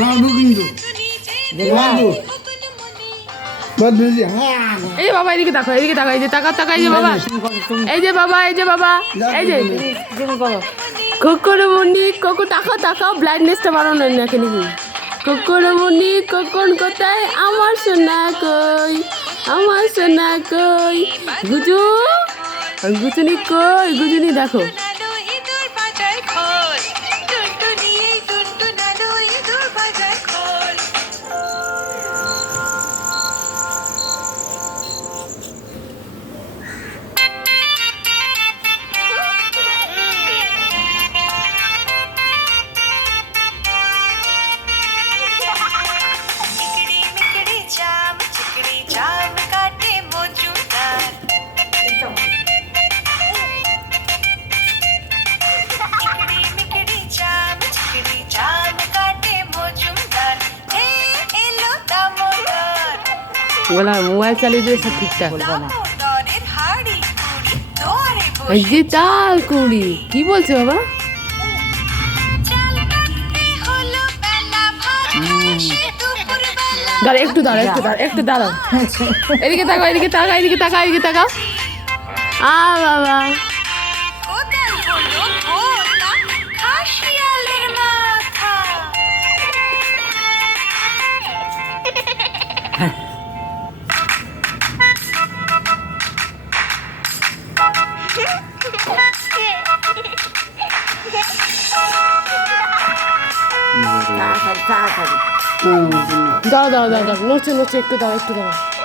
মারবো কিন্তু মারবো বদমেজি হ্যাঁ এই যে বাবা এদিকে দেখো এদিকে দেখো এই যে টাকা টাকা এই যে বাবা এই যে বাবা এই যে বাবা এই যে কোকরমণি কোকো টাকা টাকা ব্লাইন্ডনেসটা বাড়ানো নাকি নাকি কোকরমণি কোকন কোথায় আমার সোনা কই গুজু গুজুনি কই গুজুনি দেখো বলা মোবাইল চালিয়ে দিয়ে সব ঠিকঠাক এই যে চাল কুড়ি কি বলছে বাবা দাঁড়া একটু দাঁড়াও এদিকে তাকাও এদিকে তাকাও বাবা দাঁড়াও নড়ছে একটু দাঁড়াও